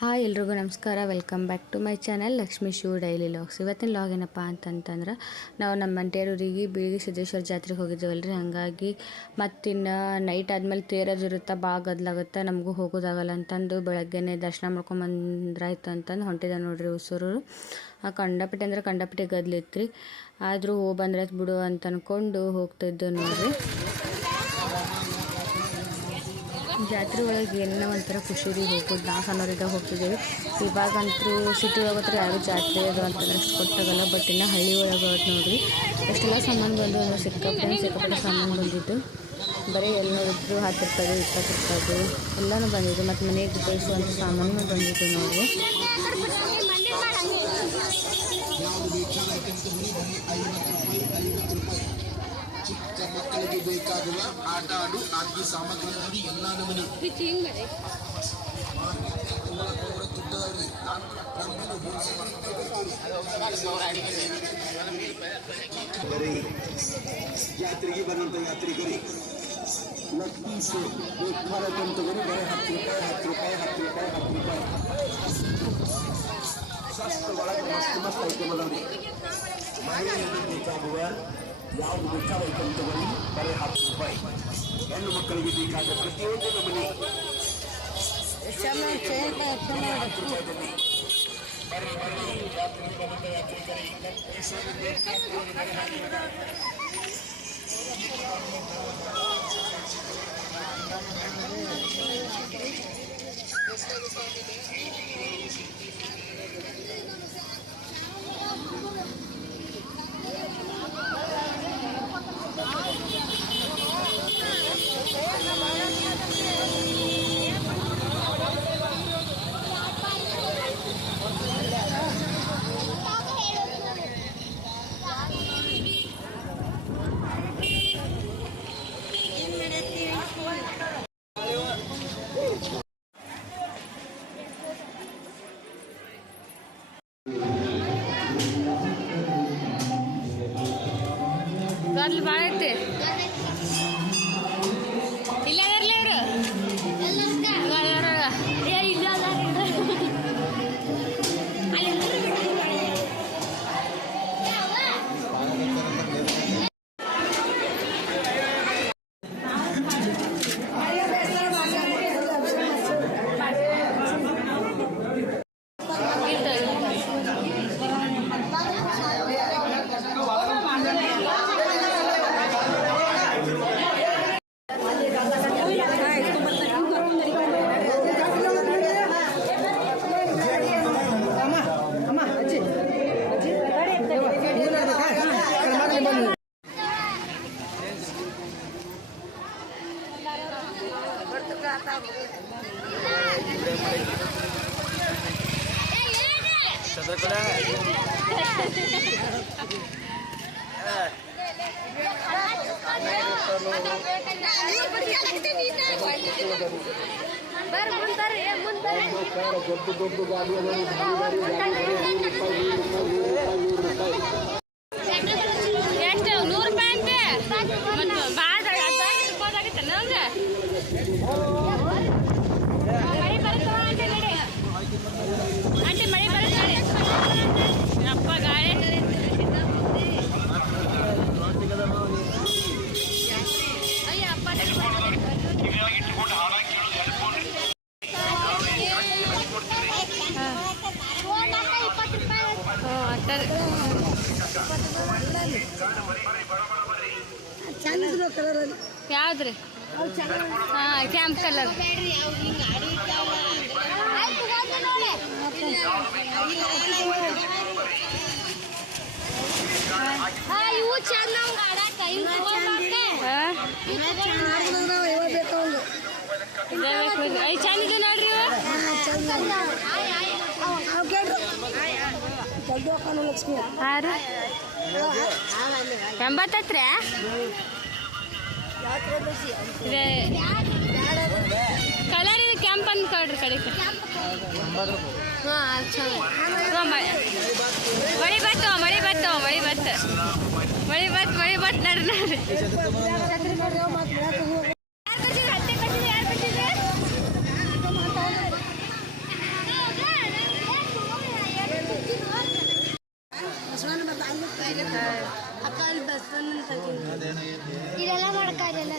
Hi ಎಲ್ರಿಗೂ ನಮಸ್ಕಾರ. Welcome back to my channel Lakshmi Shiva daily logs. ಇವತ್ತಿನ ಲಾಗ್ ಏನಪ್ಪ ಅಂತಂತಂದ್ರೆ ನಾವು ನಮ್ಮ ಮಂಟೇರೂರಿಗೆ ಬೀಳಿಗಿ ಸಿದ್ದೇಶ್ವರ ಜಾತ್ರೆಗೆ ಹೋಗಿದ್ದೀವಲ್ರಿ. ಹಾಗಾಗಿ ಮತ್ತಿನ್ನು ನೈಟ್ ಆದಮೇಲೆ ತೇರದಿರುತ್ತೆ, ಭಾಳ ಗದ್ದಲಾಗುತ್ತೆ, ನಮಗೂ ಹೋಗೋದಾಗಲ್ಲ ಅಂತಂದು ಬೆಳಗ್ಗೆನೇ ದರ್ಶನ ಮಾಡ್ಕೊಂಬಂದ್ರಾಯ್ತು ಅಂತಂದು ಹೊಂಟಿದ್ದೆ ನೋಡ್ರಿ. ಉಸೂರು ಕಂಡಪಟ್ಟೆ ಅಂದ್ರೆ ಕಂಡಪಟ್ಟೆ ಗದ್ದಲಿತ್ತು ರೀ. ಆದರೂ ಹೋಗಿ ಬಂದ್ರಾಯ್ತು ಬಿಡು ಅಂತ ಅಂದ್ಕೊಂಡು ಹೋಗ್ತಿದ್ದು ನೋಡ್ರಿ. ಜಾತ್ರೆ ಒಳಗೆ ಏನೋ ಒಂಥರ ಖುಷಿ ರೀ ಹೋಗೋದು. ನಾವು ಸಣ್ಣವರಿದ್ದಾಗ ಹೋಗ್ತಿದ್ದೀವಿ. ಇವಾಗಂತೂ ಸಿಟಿ ಒಳಗತ್ರ ಯಾರು ಜಾತ್ರೆ ಅದು ಅಂತಂದ್ರೆ ಅಷ್ಟು ಕೊಟ್ಟಾಗಲ್ಲ. ಬಟ್ ಇನ್ನು ಹಳ್ಳಿ ಒಳಗೆ ನೋಡಿರಿ ಎಷ್ಟೆಲ್ಲ ಸಾಮಾನು ಬಂದು ಅಂದ್ರೆ ಸಿಕ್ಕಾಪಟ್ಟೆ ಸಾಮಾನು ಬಂದಿದ್ದು. ಬರೀ ಎಲ್ಲಿ ನೋಡಿದ್ರು 10 ರೂಪಾಯಿ 20 ರೂಪಾಯಿ ಎಲ್ಲನೂ ಬಂದಿದ್ದು. ಮತ್ತು ಮನೆಗೆ ಬೇಯಿಸುವಂಥ ಸಾಮಾನು ಬಂದಿದ್ದು ನೋಡಿರಿ. ಚಿಕ್ಕ ಮಕ್ಕಳಿಗೆ ಬೇಕಾಗುವ ಆಟ ಆಡು ಆಟದ ಸಾಮಗ್ರಿ ಎಲ್ಲ ನಮೂನೆ ಯಾತ್ರೆಗೆ ಬಂದಂತ ಯಾತ್ರಿಕರಿಗೆ ಲಕ್ಷ್ಮೀ ಶೋ ಬೇಕಾದಂತವರು ಬರೀ 10 ರೂಪಾಯಿ ಶಾಸ್ತ್ರ ಒಳಗೆ ಮಸ್ತ್ ಐಟಮ್ ಅದಾವ್ರಿ. ಮಹಿಳೆಯರಿಗೆ ಬೇಕಾಗುವ ಯಾವುದು ಬೇಕಾದ ಐಟಮ್ ತಗೊಳ್ಳಿ, ಬರೀ 10 ರೂಪಾಯಿ. ಹೆಣ್ಣು ಮಕ್ಕಳಿಗೆ ಬೇಕಾದ ಪ್ರತಿಯೊಂದು ನಮೂನೆ 10 ರೂಪಾಯಿದಲ್ಲಿ. ಬರ್ರಿ ಜಾತ್ರೆಗೆ ಬಂದ ಯಾತ್ರಿಕರಿಗೆ ಗದ್ಲು ಭಾಳ ಐತಿ. ಇಲ್ಲ ದೊಡ್ಡ ಗಾಡಿ ಎಷ್ಟು 100 ರೂಪಾಯಿ ಅಂತೆ. ಭಾಳ ಆಗತ್ತೆ ನಂಗೆ ಮಳೆ ಬರುತ್ತೆ ಆಂಟಿ, ಮಳೆ ಬರುತ್ತೆ ಅಪ್ಪ ಗಾಳಿ ಯಾವ್ದ್ರಿ? ಹಾಂ, ಕ್ಯಾಂಪ್ ಕಲರ್. ಇವು ಚಂದ ಚಂದ ನೋಡ್ರಿ. ಹಾಂ ರೀ, 80 ರೀ. ಕಲರ್ ಇದು ಕ್ಯಾಂಪ್ ಅಂದ್ ಕೊಡ್ರಿ ಕಡೆಗೆ. ಹಾಂ, ಮಳೆ ಬತ್ತು ನೋಡ್ರಿ. ಅಕ್ಕ ಅಲ್ಲಿ ಬಸ್ ಇದೆಲ್ಲ ಮಾಡಕ್ಕಾಗಲ್ಲ